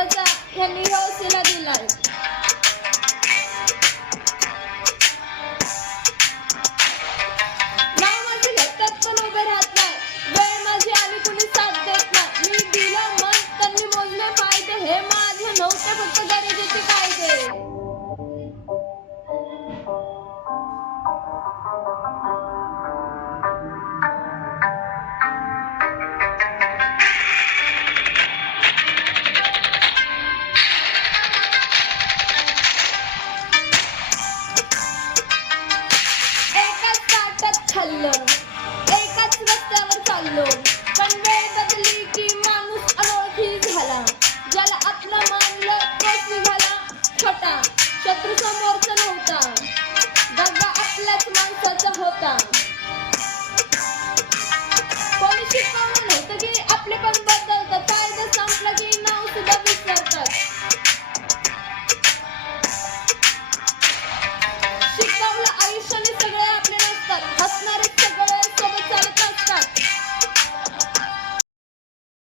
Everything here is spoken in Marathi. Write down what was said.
माणसाचा यांनी हौसेला दिलाय. नाव माझे घेतात पण उभे राहत नाही, वेळ माझी आली कुणी साथ देत नाही. मी दिलं मन त्यांनी मोजले फायदे, हे माझे नव्हते फक्त गरजेचे कायदे. खाल्लं एकाच रस्त्यावर चाललो, पण वेळ बदलली की माणूस अनोळखी झाला. ज्याला आपलं मानलं तोच निघाला छोटा, शत्रू समोरचा नव्हता, दगा आपल्याच माणसाचा होता. कोणी शिकवलं